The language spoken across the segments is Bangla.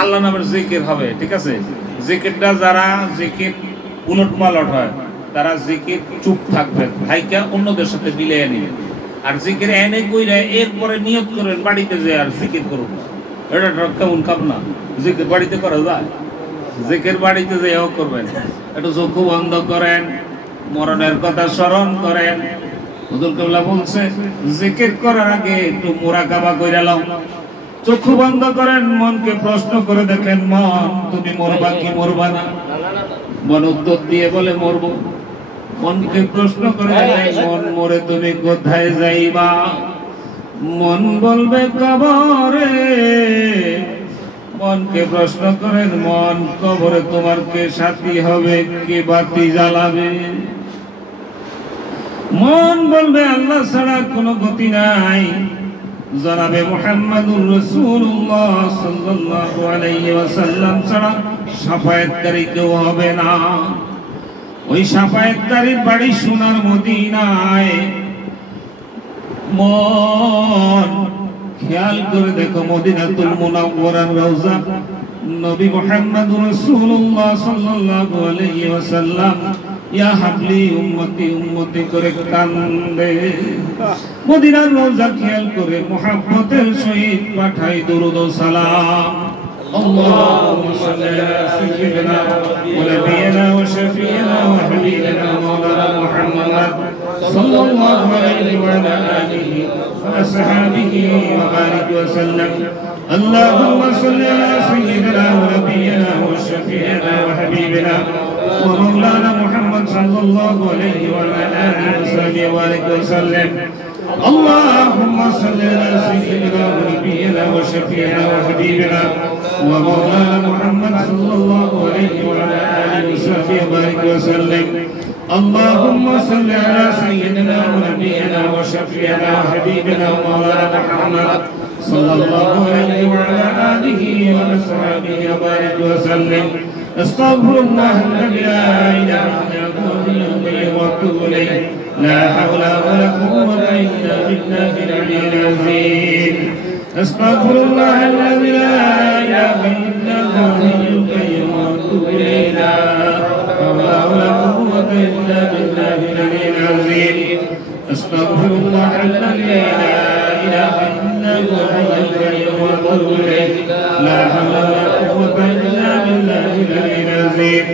আল্লাহ নামের জিকির হবে, ঠিক আছে? জিকিরটা যারা জিকির উলটপালট হয় তারা জিকির চুপ থাকবেন, ভাইকা অন্যদের সাথে মিলিয়ে নিবেন। আর জিকির এনে কইরা এরপরে নিয়ত করেন বাড়িতে যে আর জিকির করব, এটা কেমন কাম না? জিকির বাড়িতে করা যায়? জিকির বাড়িতে যেও করবেন। একটু চক্ষু বন্ধ করেন, মরণের কথা স্মরণ করেন। হুজুর কেবলা বলছে জিকির করার আগে একটু মুরাকাবা কইরা লও। চক্ষু বন্ধ করেন, মনকে প্রশ্ন করে দেখেন, মন তুমি মরবা কি মরবা না? মন উত্তর দিয়ে বলে মরব। মনকে প্রশ্ন করে দেখেন, মন মরে তুমি কোথায় যাইবা? মন বলবে কবরে। মনকে প্রশ্ন করেন, মন কবরে তোমার কে সাথী হবে, কে বাতি জ্বালাবে? মন বলবে আল্লাহ ছাড়া কোনো গতি নাই। জনাবে মুহাম্মদুর রাসূলুল্লাহ সাল্লাল্লাহু আলাইহি ওয়াসাল্লাম ছাড়া শাফায়াতকারী কেউ হবে না। ওই শাফায়াতকারীর বাড়ি সোনার মদিনায়। মন খেয়াল করে দেখো, মদিনাতুল মুনাওয়ারার রওজা নবী মুহাম্মদুর রাসূলুল্লাহ সাল্লাল্লাহু আলাইহি ওয়াসাল্লাম ইয়া হাবলি উম্মতি উম্মতি করে কান্দে। মদিনার রওজা খেয়াল করে মুহাব্বতের সহিত পাঠাই দুরূদ ও সালাম। আল্লাহুম্মা সাল্লি আলা সাইয়্যিদিনা ওয়া নাবিয়িনা ওয়া শাফিইনা ওয়া হাবিবিনা মাওলানা মুহাম্মদ সাল্লাল্লাহু আলাইহি ওয়া আলা আলিহি ওয়া আসহাবিহি ওয়া বারিক ওয়া সাল্লাম। আল্লাহুম্মা সাল্লি আলা সাইয়্যিদিনা ওয়া নাবিয়িনা ওয়া শাফিইনা ওয়া হাবিবিনা ومولانا محمد صلى الله عليه وعلى آله وصحبه وبارك وسلم. اللهم صل على سيدنا ونبينا وشفيعنا وحبيبنا ومولانا محمد صلى الله عليه وعلى آله وصحبه وبارك وسلم. اللهم صل على سيدنا ونبينا وشفيعنا وحبيبنا ومولانا محمد صلى الله عليه وعلى آله وصحبه وبارك وسلم. استغفر الله الذي لا اله الا هو واتوب اليه. لا حول ولا قوه الا بالله العلي العظيم. استغفر الله الذي لا اله الا هو واتوب اليه. لا حول ولا قوه الا بالله العلي العظيم. استغفر الله الذي لا اله الا هو واتوب اليه. لا حول ولا قوه الا بالله العلي العظيم.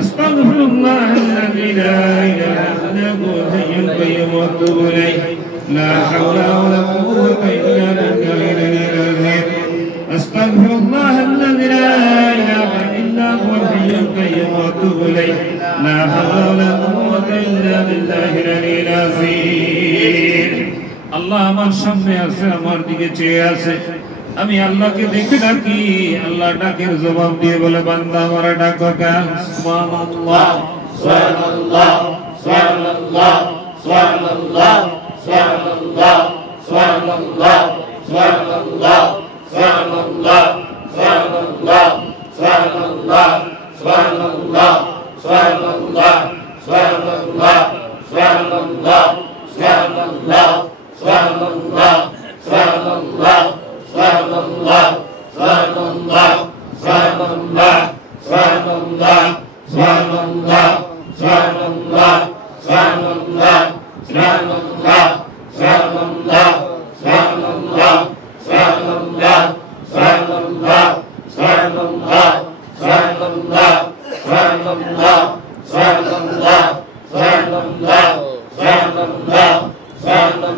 استغفر الله الذي لا اله الا هو الحي القيوم واتوب اليه. لا حول ولا قوه الا بالله العلي العظيم. استغفر الله الذي لا اله الا هو الحي القيوم واتوب اليه. لا حول ولا قوه الا بالله العلي العظيم. আল্লাহ আমার সামনে আছে, আমার দিকে চেয়ে আছে। আমি আল্লাহকে দেখে ডাকি, আল্লাহ ডাকের জবাব দিয়ে বলে, বান্দা আমারে ডাকো কেন? সুবহানাল্লাহ সুবহানাল্লাহ সুবহানাল্লাহ সুবহানাল্লাহ সুবহানাল্লাহ সুবহানাল্লাহ সুবহানাল্লাহ সুবহানাল্লাহ সুবহানাল্লাহ সুবহানাল্লাহ সুবহানাল্লাহ সুবহানাল্লাহ সুবহানাল্লাহ সুবহানাল্লাহ সুবহানাল্লাহ সুবহানাল্লাহ সুবহানাল্লাহ Subhanallah, Subhanallah, Subhanallah, Subhanallah, Subhanallah, Subhanallah, Subhanallah, Subhanallah, Subhanallah, Subhanallah, Subhanallah, Subhanallah, Subhanallah, Subhanallah, Subhanallah, Subhanallah, Subhanallah,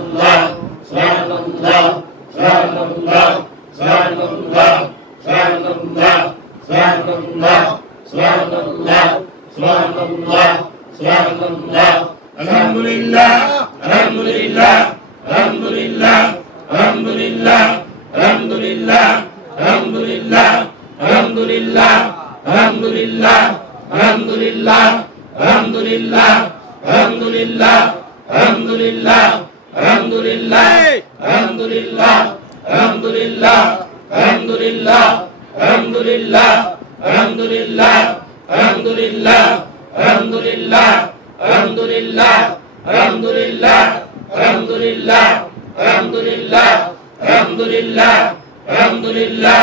Subhanallah, Subhanallah, Subhanallah. Subhanallah, Subhanallah, Subhanallah, Subhanallah, Subhanallah, Subhanallah, Subhanallah. Alhamdulillah, Alhamdulillah, Alhamdulillah, Alhamdulillah, Alhamdulillah, Alhamdulillah, Alhamdulillah, Alhamdulillah, Alhamdulillah, Alhamdulillah, Alhamdulillah, Alhamdulillah, Alhamdulillah. Alhamdulillah, Alhamdulillah, Alhamdulillah, Alhamdulillah, Alhamdulillah, Alhamdulillah, Alhamdulillah, Alhamdulillah, Alhamdulillah, Alhamdulillah, Alhamdulillah, Alhamdulillah, Alhamdulillah,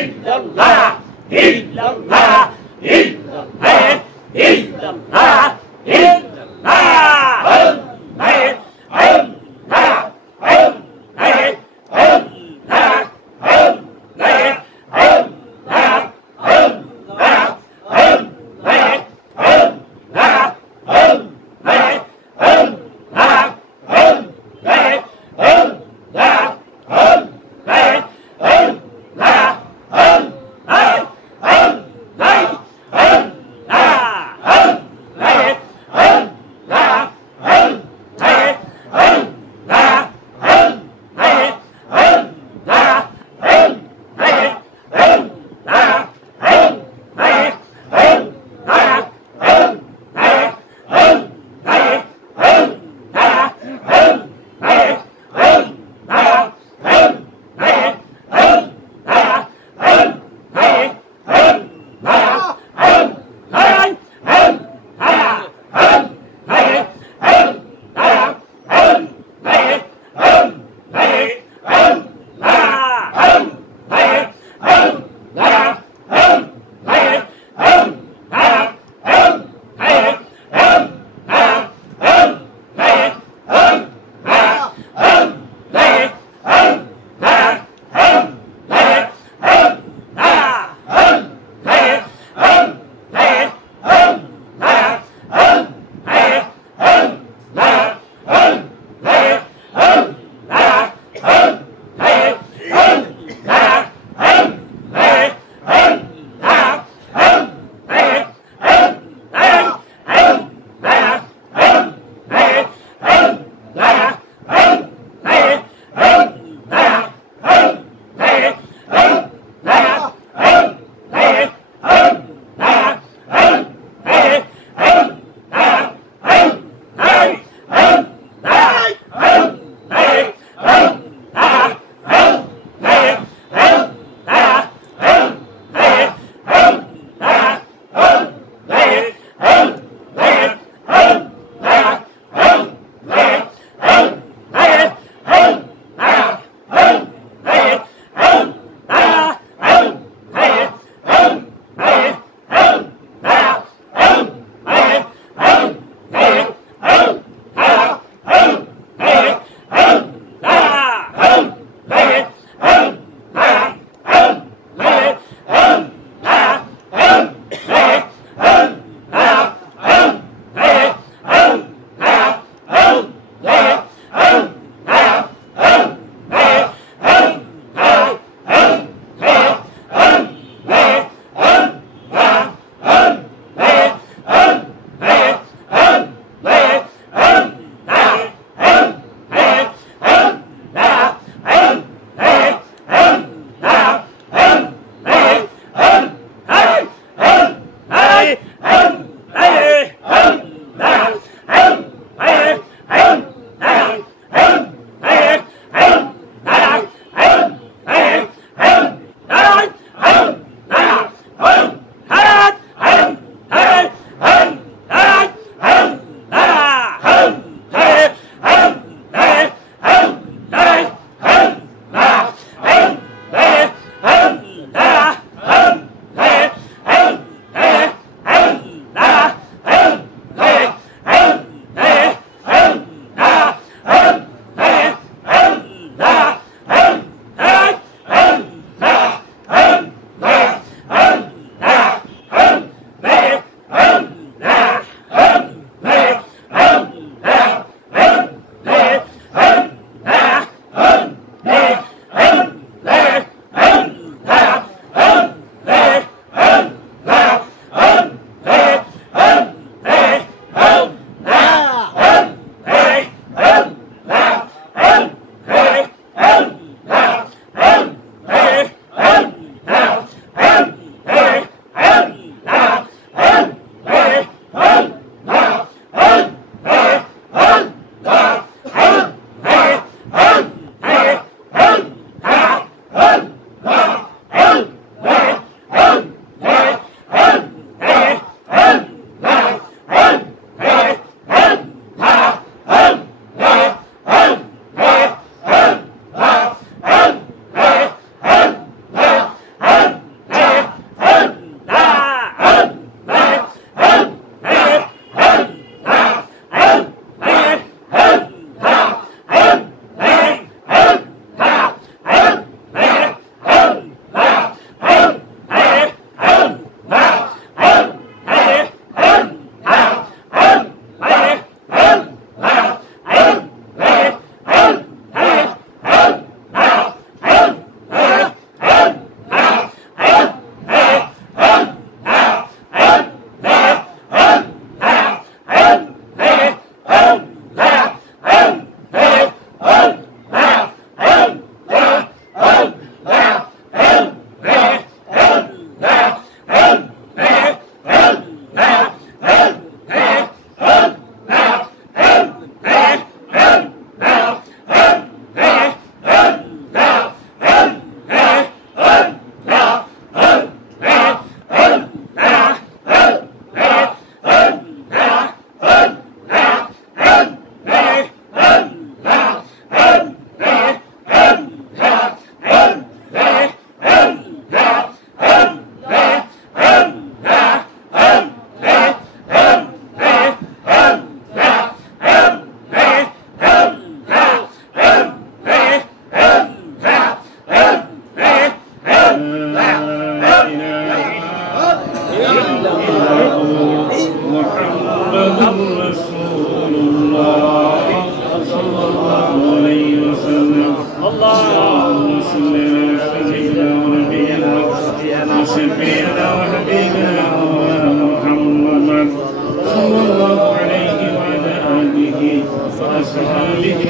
وأصحابه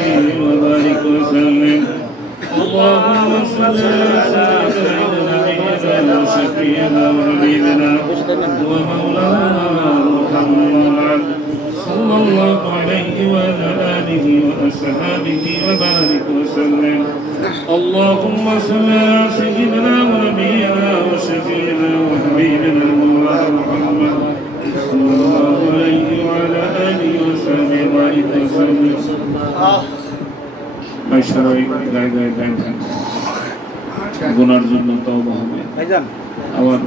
وبارك وسلم. اللهم صل على سيدنا وشفيعنا وحبيبنا ومولانا محمد صلى الله عليه وعلى آله وأصحابه وبارك وسلم. اللهم صل على سيدنا ونبينا وشفيعنا وحبيبنا مولانا محمد صلى الله عليه وعلى آله وصحبه وبارك وسلم. গুনার জন্য তওবা হবে। ভাইজান আবার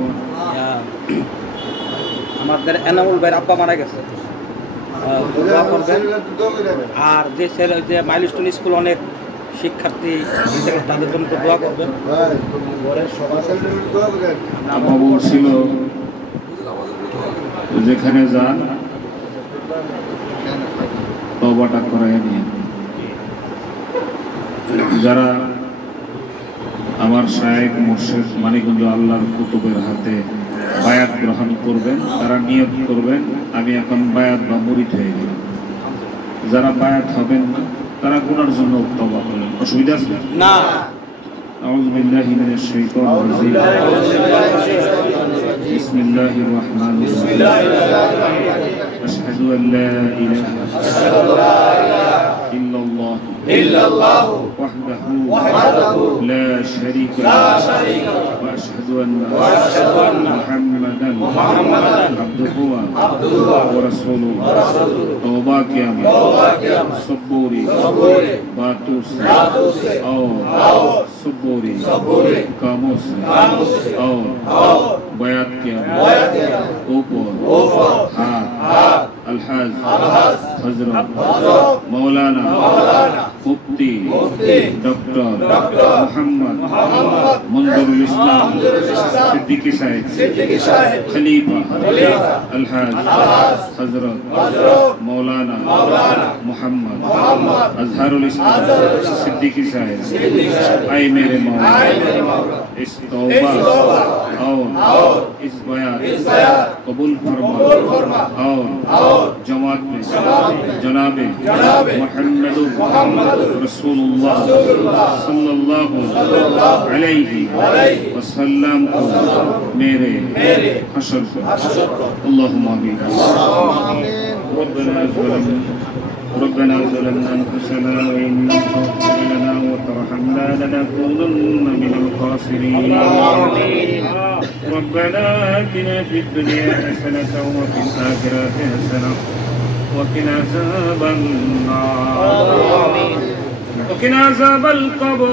আমাদের এনামুল ভাইয়ের আব্বা মারা গেছে, দোয়া করবেন। আর যে ছেলে যে মাইলস্টোন স্কুল অনেক শিক্ষার্থী তাদের জন্য তো দোয়া করবেন। আব্বা বলছিল যেখানে যান তওবাটা করায় নিয়ে। যারা আমার শায়েখ মুর্শিদ মানিকগঞ্জ আল্লাহর কুতুবের হাতে বায়াত গ্রহণ করবেন তারা নিয়ত করবেন আমি এখন বায়াত বা মুরিদ হয়ে গেলাম। যারা বায়াত হবেন না তারা গুনার জন্য তওবা করবেন। অসুবিধা আছে না? আউযু বিল্লাহি মিনাশ শাইতানির রাজিম। বিসমিল্লাহির রাহমানির রাহিম। আশহাদু আল লা ইলাহা ইল্লাল্লাহ ওয়াহদাহু লা শারীকা লাহু ওয়া আশহাদু আন্না মুহাম্মাদান আবদুহু ওয়া রাসূলুহু। তওবা কিয়ামত সবুরি बातों से और सबूरी कामों से और बयात किया ऊपर हाथ अलहाज हजरत मौलाना मुफ्ती डॉक्टर मोहम्मद मंजूरुल इस्लाम सिद्दीकी साहिब खलीफा अलहाज हजरत मौलाना मोहम्मद अजहरुल इस्लाम सिद्दीकी साहिब। ऐ मेरे मौला इस तौबा और इस बयान कबूल फरमा और जमात में जनाबे मुहम्मद रसूलुल्लाह सल्लल्लाहु अलैहि वसल्लम को मेरे हशर पे अल्लाहुम्मा आमीन। ربنا ظلمنا أنفسنا وإن لم تغفر لنا وترحمنا لنكونن من الخاسرين. ربنا آتنا في الدنيا حسنة وفي الآخرة حسنة وقنا عذاب النار وقنا عذاب القبر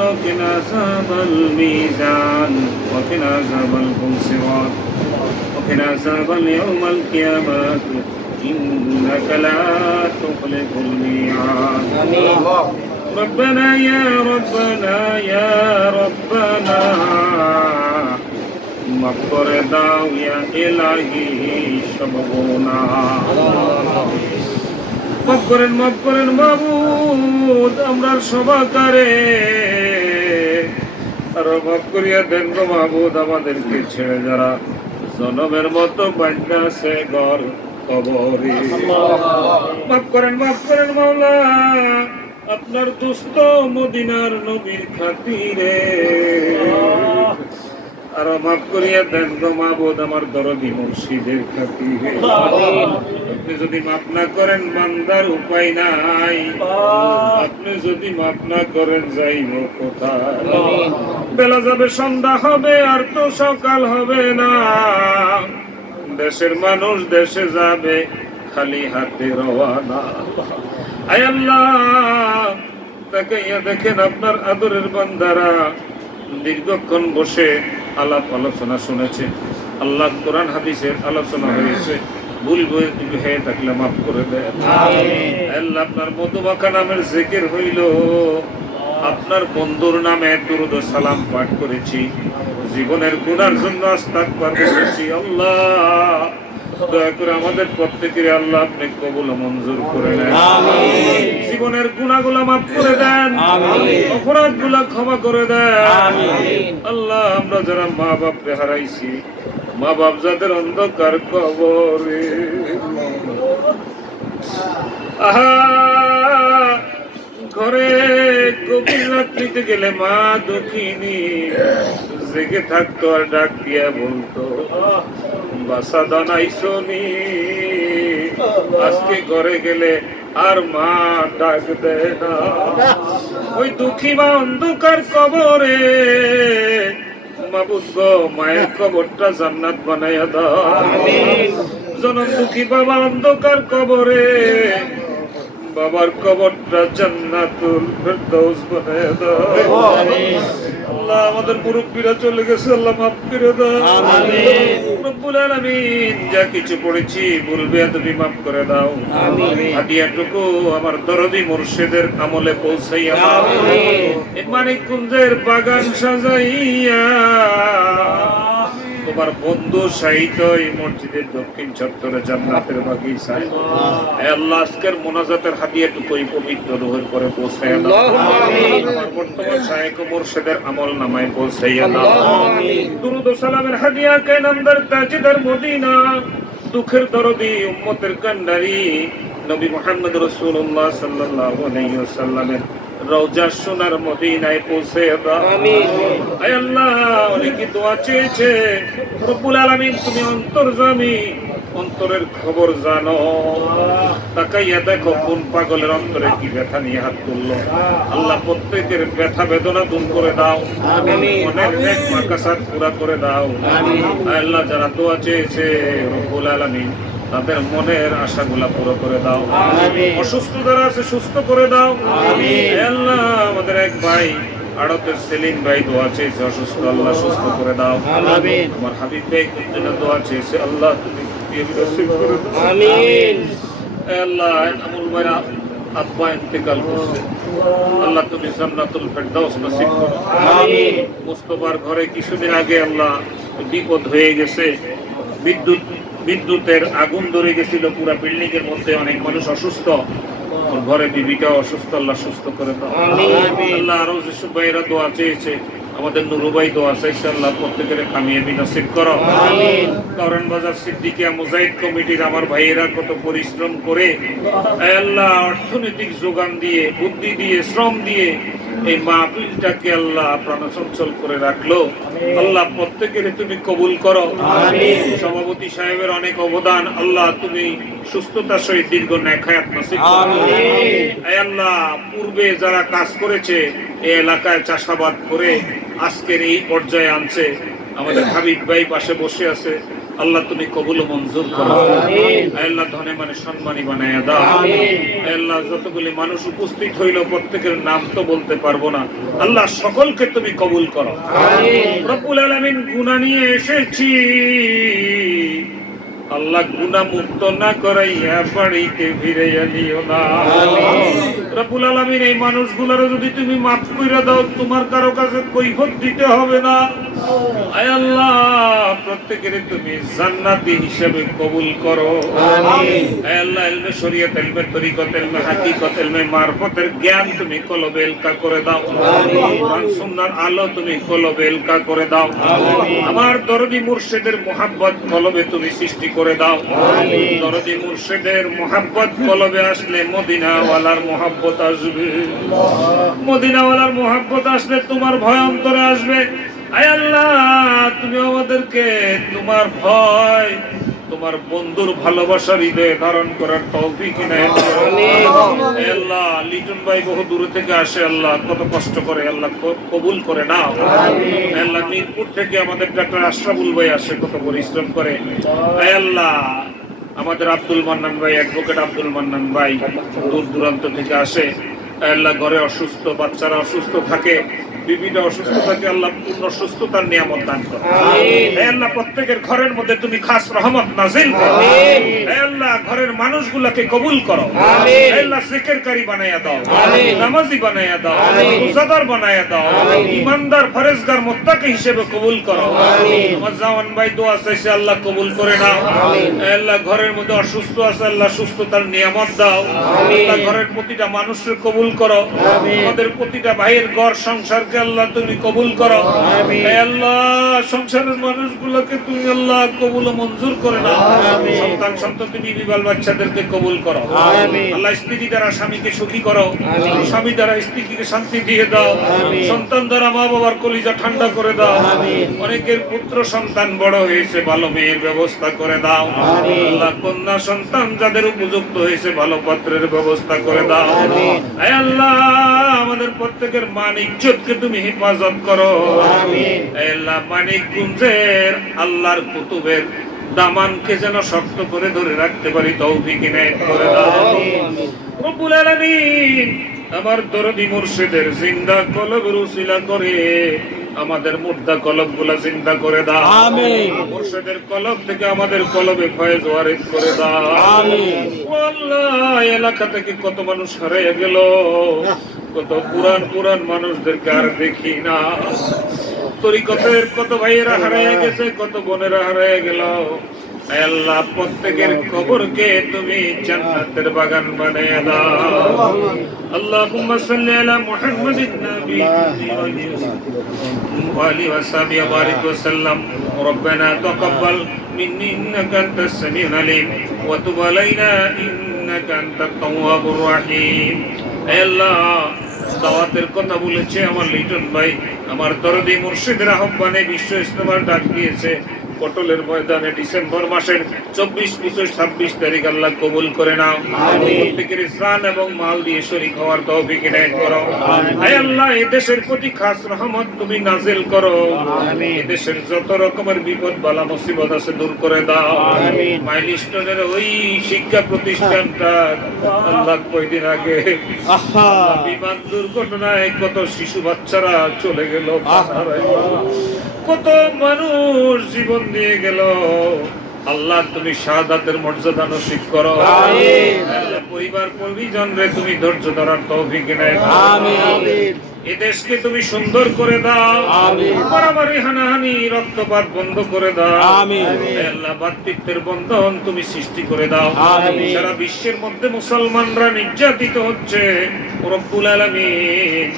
وقنا عذاب الميزان وقنا عذاب الصراط وقنا عذاب يوم القيامة إنك لا تخلف الميعاد. ربنا يا ربنا يا ربنا মাফ করে দাও ইয়া ইলাহি সবগুনা। মাফ করেন মাবুদ আমরা সবাকারে আর মাফ করিয়া দেন গো মাবুদ আমাদেরকে ছেড়ে যারা জনমের মতো বাঁধা আছে ঘর কবরে। মাফ করেন মাওলা আপনার দুস্থ মদিনার নবীর খাতিরে। আর মাফ করিয়া দেন গো মাবুদ আমার দরদি মুর্শিদের খাতিরে। আপনি যদি মাফ না করেন বান্দার উপায় নাই, আপনি যদি মাফ না করেন যাইব কোথায়? বেলা যাবে সন্ধ্যা হবে আর তো সকাল হবে না। দেশের মানুষ দেশে যাবে খালি হাতে রওয়ানা। আয় আল্লাহ তাকাইয়া দেখেন আপনার আদরের বান্দারা দীর্ঘক্ষণ বসে আলাপ আলোচনা শুনেছে। আল্লাহ কোরআন হাদিসের আলোচনা হয়েছে। ভুল হয়ে থাকলে মাফ করে দেন। আল্লাহ আপনার মধুমাখা নামের জিকির হইল, আপনার বন্ধুর নামে দুরূদ ও সালাম পাঠ করেছি, জীবনের গুনার জন্য আস্তাগফার করেছি। আল্লাহ দয়া করে আমাদের প্রত্যেকের আল্লাহ আপনি কবুল ও মঞ্জুর করে নেন। জীবনের গুনাহগুলো মাফ করে দেন, অপরাধগুলো ক্ষমা করে দেন। আল্লাহ আমরা যারা মা বাপকে হারাইছি, মা বাপ যাদের অন্ধকার কবরে আহা ঘরে গভীর রাত্রিতে গেলে মা দক্ষিণী জেগে থাকতো আর ডাক দিয়া বলতো বাসা দানাইছনি। আজকে ঘরে গেলে আর মা ডাক দেয় না। ওই দুঃখী মা অন্ধকার কবরে মাবুদ গো মায়ের কবরটা জান্নাত বানাইয়া দাও। জনম দুঃখী বাবা অন্ধকার কবরে বাবার কবরটা জান্নাতুল ফেরদাউস বানাইয়া দাও। আল্লাহ আমাদের মুরব্বীরা চলে গেছে, আল্লাহ মাফ করে দাও। রব্বুল আলামিন যা কিছু পড়েছি বলবে তুমি মাফ করে দাও। হাদিয়াটুকু আমার দরদি মুর্শিদের আমলে পৌঁছাইয়া দাও। এই মানিকগঞ্জের বাগান সাজাইয়া তোমার বন্ধু সাহিত্য এই মসজিদের দক্ষিণ চত্বরে জান্নাতের বাগিচায় আল্লাহ আজকের মোনাজাতের হাদিয়াটুকুই পবিত্র রূহের করে পৌঁছাইয়া দাও। আমার বর্তমান শায়েখ মুর্শিদের আমল নামায় পৌঁছাইয়া দাও। দুরূদ ও সালামের হাদিয়া কে নামদার তাজদার মদিনা দুঃখের দরদি উম্মতের কান্ডারি নবী মুহাম্মদ রাসূলুল্লাহ সাল্লাল্লাহু আলাইহি ওয়াসাল্লামের রওজা সোনার মদিনায় পৌঁছে দাও। আমিন। আয় আল্লাহ অনেকে দোয়া চেয়েছে, রব্বুল আলামিন তুমি অন্তর্যামী, অন্তরের খবর জানো। তাকাইয়া দেখো কোন পাগলের অন্তরে কি ব্যথা নিয়ে হাত তুললো। আল্লাহ প্রত্যেকের ব্যথা বেদনা দূর করে দাও। মনের নেক মাকাসাত পুরা করে দাও। আয় আল্লাহ যারা দোয়া চেয়েছে রব্বুল আলামিন তাদের মনের আশাগুলা পুরো করে দাও। অসুস্থ যারা আছে সুস্থ করে দাও। আল্লাহ আমাদের এক ভাই আড়তের সেলিম ভাই দোয়া চেয়েছে অসুস্থ, আল্লাহ সুস্থ করে দাও। আমার হাবিব ভাই জন্য দোয়া চেয়েছে, আল্লাহ তুমি নসিব করে দাও। আমিন। আল্লাহ আমুল ভাইরা আব্বা ইন্তেকাল করছে, আল্লাহ তুমি জান্নাতুল ফেরদাউস নসিব করো। আমিন। মুস্তাফার ঘরে কিছুদিন আগে আল্লাহ বিপদ হয়ে গেছে, বিদ্যুতের আগুন ধরে গেছিল পুরা বিল্ডিং এর মধ্যে, অনেক মানুষ অসুস্থ, ঘরে বিবিটাও অসুস্থ, আল্লাহ সুস্থ করে দাও। আল্লাহ আরো যেসব ভাইরা দোয়া চেয়েছে, আমাদের নুরু ভাই দোয়া চাইছে, আল্লাহ প্রত্যেকের কামিয়াবি নসিব করো। কারণ বাজার সিদ্দিকিয়া মুজাহিদ কমিটির আমার ভাইয়েরা কত পরিশ্রম করে আল্লাহ অর্থনৈতিক যোগান দিয়ে, বুদ্ধি দিয়ে, শ্রম দিয়ে এই মাহফিলটাকে আল্লাহ প্রাণচঞ্চল করে রাখলো। আল্লাহ প্রত্যেকের তুমি কবুল করো। সভাপতি সাহেবের অনেক অবদান, আল্লাহ তুমি সুস্থতার সহিত দীর্ঘ নেক হায়াত নসিব করো। আল্লাহ পূর্বে যারা কাজ করেছে এই এলাকায় চাষাবাদ করে আজকের এই পর্যায়ে আনছে, আমাদের হাবিব ভাই পাশে বসে আছে, আল্লাহ তুমি কবুল ও মঞ্জুর করো। আল্লাহ ধনে মানে সম্মানী বানায়া দাও। আল্লাহ যতগুলি মানুষ উপস্থিত হইল প্রত্যেকের নাম তো বলতে পারবো না, আল্লাহ সকলকে তুমি কবুল করো। রব্বুল আলামিন গুনাহ নিয়ে এসেছি, আল্লাহ গুনাহ মুক্ত না করাইয়া বাড়িতে ফিরাইয়া নিও না। রব্বুল আলামিন এই মানুষগুলোর যদি তুমি মাফ কইরা দাও, তোমার কারো কাছে কৈফিয়ত দিতে হবে না। আয় আল্লাহ প্রত্যেকের তুমি জান্নাতি হিসেবে কবুল করো। আমিন। আয় আল্লাহ ইলমে শরীয়ত, ইলমে তরিকত, ইলমে হাকিকত, ইলমে মারফতের জ্ঞান তুমি কলবে এলকা করে দাও। আমিন। কোরআন সুন্নাহর আলো তুমি কলবে এলকা করে দাও। আমিন। আমার দরদি মুর্শিদের মোহাব্বত কলবে তুমি সৃষ্টি করে দাও। আমিন। দরদি মুর্শিদের মোহাব্বত কলবে আসলে মদিনাওয়ালার মোহাব্বত আসবে। মদিনাওয়ালার মোহাব্বত আসলে তোমার ভয় অন্তরে আসবে। আয় আল্লাহ তুমি আমাদেরকে তোমার ভয়, তোমার বন্ধুর ভালোবাসার হৃদয়ে ধারণ করার তৌফিক ইনায়াত করো। আমিন। আল্লাহ লিটন ভাই বহু দূর থেকে আসে, আল্লাহ কত কষ্ট করে, আল্লাহ কবুল করে নাও। আমিন। আল্লাহ মিরপুর থেকে আমাদের ডাক্তার আশরাফুল ভাই আসে, কত পরিশ্রম করে। আয় আল্লাহ আমাদের আব্দুল মান্নান ভাই, অ্যাডভোকেট আব্দুল মান্নান ভাই দূর দূরান্ত থেকে আসে। আল্লাহ ঘরে অসুস্থ, বাচ্চারা অসুস্থ থাকে, বিবিটা অসুস্থ থাকে, আল্লাহ পূর্ণ সুস্থতার নিয়ামত দান করো। আমিন। হে আল্লাহ প্রত্যেকের ঘরের মধ্যে তুমি খাস রহমত নাযিল করো। আমিন। হে আল্লাহ ঘরের মানুষগুলোকে কবুল করো। আমিন। হে আল্লাহ জিকিরকারী বানায়া দাও। আমিন। নামাজি বানায়া দাও। আমিন। রোজাদার বানায়া দাও। আমিন। ঈমানদার ফরেজগার মুত্তাকি হিসেবে কবুল করো। আমিন। আমার জাওয়ান ভাই দোয়া চাইছে, আল্লাহ কবুল করে নাও। আমিন। হে আল্লাহ ঘরের মধ্যে অসুস্থ আছে, আল্লাহ সুস্থতার নিয়ামত দাও। আমিন। আল্লাহ ঘরের প্রতিটা মানুষের কবুল করো। আমিন। আমাদের প্রতিটা ভাইয়ের ঘর সংসারকে মানুষদেরকে আল্লাহ তুমি কবুল করো। হে আল্লাহ সংসারের মানুষগুলোকে তুমি আল্লাহ কবুল ও মঞ্জুর করে নাও। সন্তান সন্ততি বিবি বাল বাচ্চাদেরকে কবুল করো। আল্লাহ স্ত্রী দ্বারা স্বামীকে সুখী করো, স্বামী দ্বারা স্ত্রীকে শান্তি দিয়ে দাও, সন্তান দ্বারা মা বাবার কলিজা ঠান্ডা করে দাও। অনেকের পুত্র সন্তান বড় হয়েছে, ভালো মেয়ের ব্যবস্থা করে দাও। আল্লাহ কন্যা সন্তান যাদের উপযুক্ত হয়েছে ভালো পাত্রের ব্যবস্থা করে দাও। হে আল্লাহ আমাদের প্রত্যেকের মান ইজ্জতকে তুমি হেফাজত করো। হে আল্লাহ মানিক গুঞ্জের আল্লাহর কুতুবের দামানকে যেন শক্ত করে ধরে রাখতে পারি তৌফিক ইনায়েত করে দাও। রব্বুল আলামিন আমার দরদি মুর্শিদের জিন্দা কলবের উসিলা করে আমাদের মুর্দা কলবগুলা জিন্দা করে দাও। আমিন। মুর্শিদের কলব থেকে আমাদের কলবে ফয়েজ ওয়ারিদ করে দাও। আমিন। আল্লাহ এলাকা থেকে কত মানুষ হারিয়ে গেল, কত পুরান মানুষদেরকে আর দেখি না। তরিকতের কত ভাইয়েরা হারিয়ে গেছে, কত বোনেরা হারিয়ে গেল। আল্লাহ প্রত্যেকের কবরকে তুমি জান্নাতের বাগান বানিয়ে দাও। আল্লাহুম্মা সাল্লি আলা মুহাম্মাদিন নবী ওয়া আলিহি ওয়া সাহবিহি ওয়া বারিক ওয়া সাল্লাম। রব্বানা তাকাব্বাল মিন্নি ইন্নাকা আনতাস সামিউল আলিম ওয়া তুব আলাইনা ইন্নাকা আনতাত তাওয়াবুর রহিম। হে আল্লাহ দাওয়াতের কথা বলেছে আমার লিটন ভাই, আমার দরদি মুর্শিদের আহ্বানে বিশ্ব ইজতেমার ডাক দিয়েছে পটলের ময়দানে ডিসেম্বর মাসের 24, 25, 26 তারিখ আল্লাহ কবুল করে নাও। প্রত্যেকের ইসরান এবং মাল দিয়ে শরীক হওয়ার তৌফিক ইনায়েত করো। হে আল্লাহ এই দেশের প্রতি খাস রহমত তুমি নাজিল করো। এই দেশের যত রকমের বিপদ বালা মুসিবত আছে দূর করে দাও। মাইলস্টোনের ওই শিক্ষা প্রতিষ্ঠানটা আল্লাহ কয়দিন আগে বিমান দুর্ঘটনায় কত শিশু বাচ্চারা চলে গেল, কত মানুষ জীবন দিয়ে গেল। আল্লাহ তুমি শাহাদাতের মর্যাদা নসিব করো। আল্লাহ পরিবার পরিজনরে তুমি ধৈর্য ধরার তৌফিক ইনায়েত করো। আমিন। এই দেশকে তুমি সুন্দর করে দাও। আমিন। মারামারি হানাহানি রক্তপাত বন্ধ করে দাও। আমিন। আল্লাহ ভ্রাতৃত্বের বন্ধন তুমি সৃষ্টি করে দাও। আমিন। সারা বিশ্বের মধ্যে মুসলমানরা নির্যাতিত হচ্ছে, রব্বুল আলামিন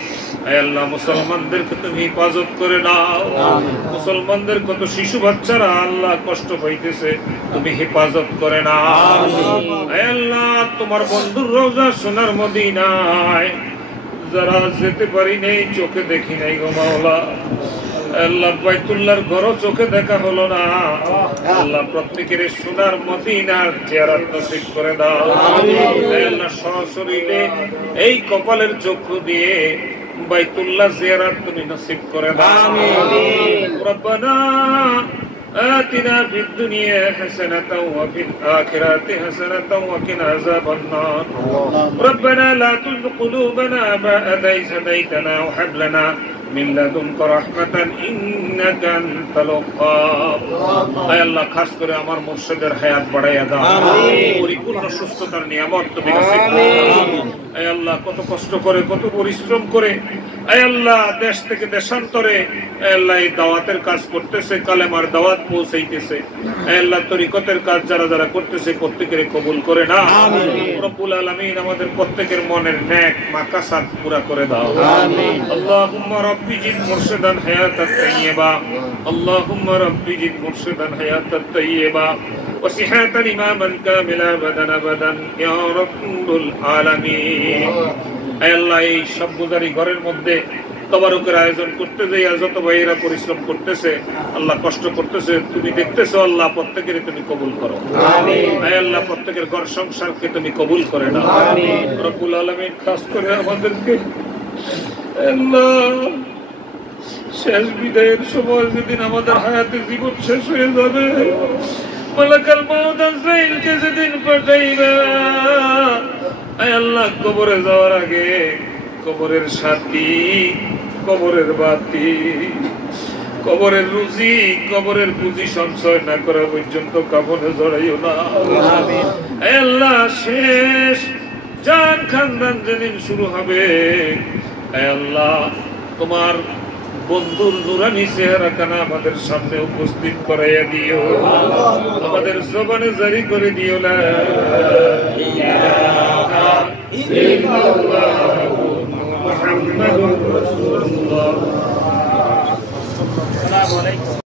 হে আল্লাহ মুসলমানদেরকে তুমি হেফাজত করে নাও। মুসলমানদের কত শিশু বাচ্চারা আল্লাহ কষ্ট পাইতেছে, তুমি হেফাজত করে নাও। হে আল্লাহ তোমার বন্ধুর রওজা সোনার মদিনায় যারা যেতে পারি নাই, চোখে দেখি নাই গো মাওলা, আল্লাহ বাইতুল্লাহর ঘরও চোখে দেখা হলো না, আল্লাহ প্রত্যেকের সোনার মদিনার জিয়ারত নসিব করে দাও। হে আল্লাহ সশরীরে এই কপালের চক্ষু দিয়ে বাইতুল্লাহ জিয়ারত তুমি নসিব করে দাও। আমিন। রব্বানা آتنا في الدنيا حسنة وفي الآخرة حسنة وقنا عذاب النار. ربنا لا تزغ قلوبنا بعد إذ هديتنا وهب لنا من لدنك رحمة إنك أنت الوهاب. আয় আল্লাহ খাস করে আমার মুর্শিদের হায়াত বাড়াইয়া দাও। আমিন। পরিপূর্ণ সুস্থতার নিয়ামত তুমি নসিব করো। আমিন। আয় আল্লাহ কত কষ্ট করে কত পরিশ্রম করে আয় আল্লাহ দেশ থেকে দেশান্তরে আল্লাহ এই দাওয়াতের কাজ করতেছে, কালেমার দাওয়াত পৌঁছাইতেছে। আয় আল্লাহ তরিকতের কাজ যারা যারা করতেছে প্রত্যেকের কবুল করে না। আমিন। রব্বুল আলামিন আমাদের প্রত্যেকের মনের নেক মাকাসাত পুরা করে দাও। আমিন। আল্লাহুম্মা রাব্বি জিদ মুরশিদান হায়াতাত তাইয়্যিবা, আল্লাহুম্মা রাব্বি জিদ মুরশিদান হায়াতাত তাইয়্যিবা ওয়া সিহাতান ইমামান কামিলা বাদান আবাদান ইয়া রাব্বুল আলামিন। আয় আল্লাহ এই সব গুজারি ঘরের মধ্যে তবারকের আয়োজন করতে যাইয়া যত ভাইয়েরা পরিশ্রম করতেছে, আল্লাহ কষ্ট করতেছে, তুমি দেখতেছো, আল্লাহ প্রত্যেকের তুমি কবুল করো। আমিন। আয় আল্লাহ প্রত্যেকের ঘর সংসারকে তুমি কবুল করে নাও। আমিন। রব্বুল আলামিন খাস করে আমাদেরকে আল্লাহ শেষ বিদায়ের সময় যেদিন আমাদের হায়াতে জীবন শেষ হয়ে যাবে, মালাকুল মউত আজরাইলকে যেদিন পাঠাইবা, আয় আল্লাহ কবরে যাওয়ার আগে কবরের সাথী, কবরের বাতি, কবরের রুজি, কবরের পুঁজি সঞ্চয় না করা পর্যন্ত কাফনে জড়াইও না। আমিন। আয় আল্লাহ শেষ জান খানদান যেদিন শুরু হবে, আয় আল্লাহ তোমার বন্ধুর নুরানি চেহারা কানা আমাদের সামনে উপস্থিত করাইয়া দিও, আমাদের জবানে জারি করে দিও। লা ইলাহা ইল্লাল্লাহু মুহাম্মাদুর রাসূলুল্লাহ। আসসালামু আলাইকুম।